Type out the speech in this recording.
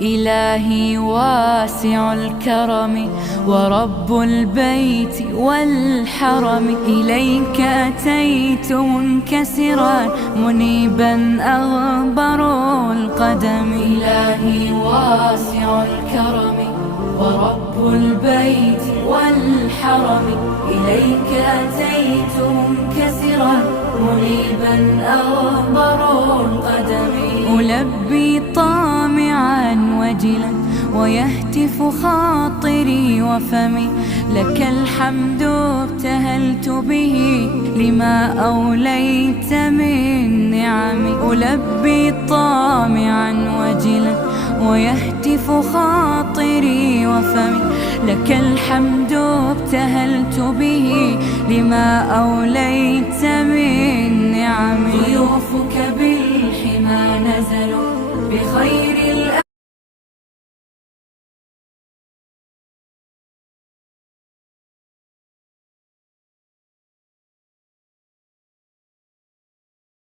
إلهي واسع الكرم ورب البيت والحرم، إليك أتيت منكسرا منيبا أغبر القدم. إلهي واسع الكرم ورب البيت والحرم، إليك أتيت منكسرا منيبا أغبر القدم. ألبي طامعا وجلا ويهتف خاطري وفمي، لك الحمد ابتهلت به لما أوليت من نعمي. ألبي طامعا وجلا ويهتف خاطري وفمي، لك الحمد ابتهلت به لما أوليت من نعمي. ضيوفك بالحمى نزلوا بخير